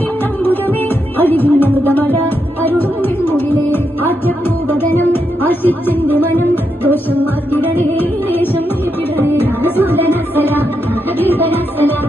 അറിവിന്നമ്പുതമേ അറിവിന്നമൃതമട അരുളും വെൺമുടിലേ ആദ്യപൂവദനം ആശിച്ചെന്റെ മനം ദോഷം മാറ്റിടണേ ദേശം പിടണേ സലാം